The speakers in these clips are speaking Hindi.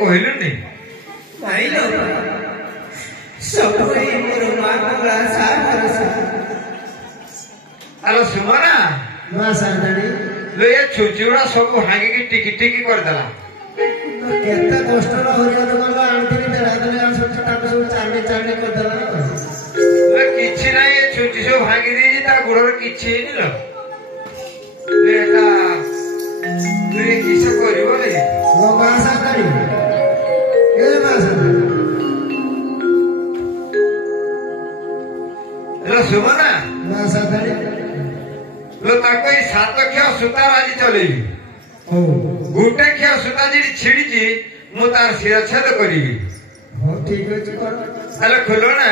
कहलु नहीं नहीं लो सब कोई मोर मां का साथ अरे सुमना मां साथड़ी लो ये छुचुड़ा सब हांगे की टिकी टिकी कर दला केते कष्ट रा होरिया तो गला आंटी देला देले आ सब टाका सब चारने चारने कर देला लो किछि नाही ये छुची सब हांगी देजी ता गुडर किछि नि लो बेटा तुई किछ करिवो ले लो मां साथड़ी ए मां साथड़ी लो सुमना मां साथड़ी लो ताको ई सात ख्या सुता राजी चलेबी ओ गुटे ख्या सुता जी छिड़ी जी मु तार शिरच्छेद करिबी हो ठीक है कर अरे खोलो ना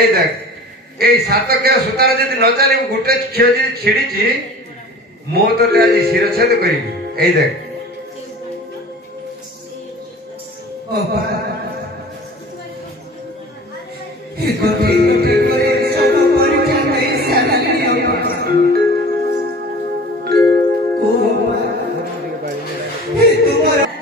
ए देख ए सात ख्या सुता जदी न चले गुटे ख्या जी छिड़ी जी मु तो ले आज शिरच्छेद करिबी ए देख ओ बा ई को ठीक करे सब परीक्षा नहीं साली ओ हे तुम्हारा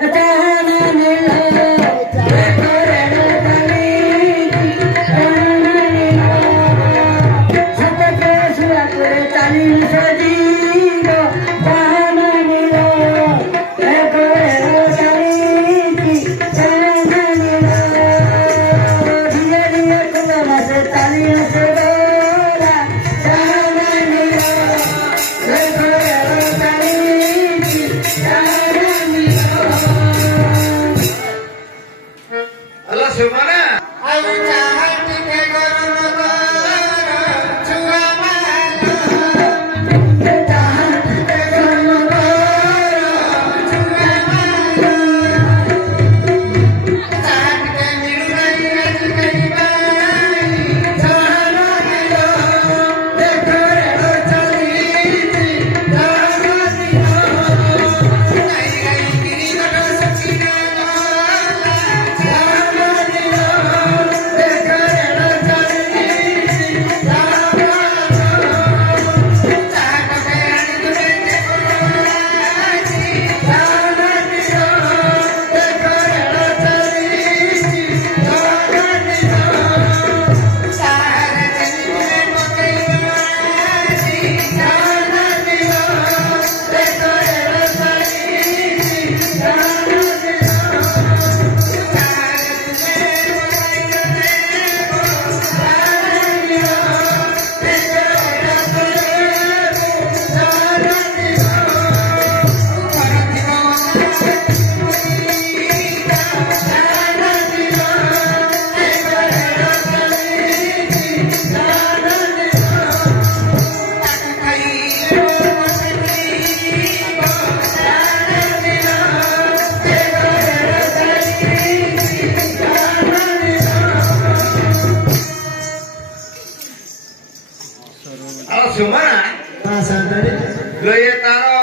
लो ये तारो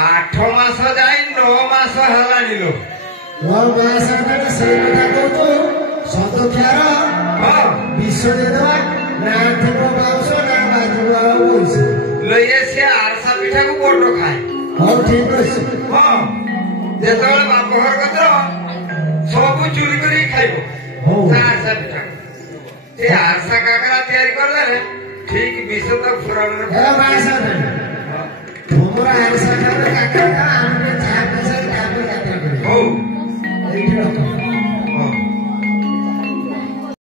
8 मास जाई 9 मास हलानी लो लो मां साथड़ी से कथा को तो सत ख्यार हां विश्व दे दवा ना थको बाउसो ना बाजुआ बोइस लो ये से आरसा पिठा को बोटो खाए हो ठीक है हां जेतोले बाप घर कतरो सब चुरी करी खाइबो हो आरसा पिठा ए आरसा काकरा तैयारी कर ले ठीक विश्व तक फुरान ए मां साथड़ी हमरा आरसा काकरा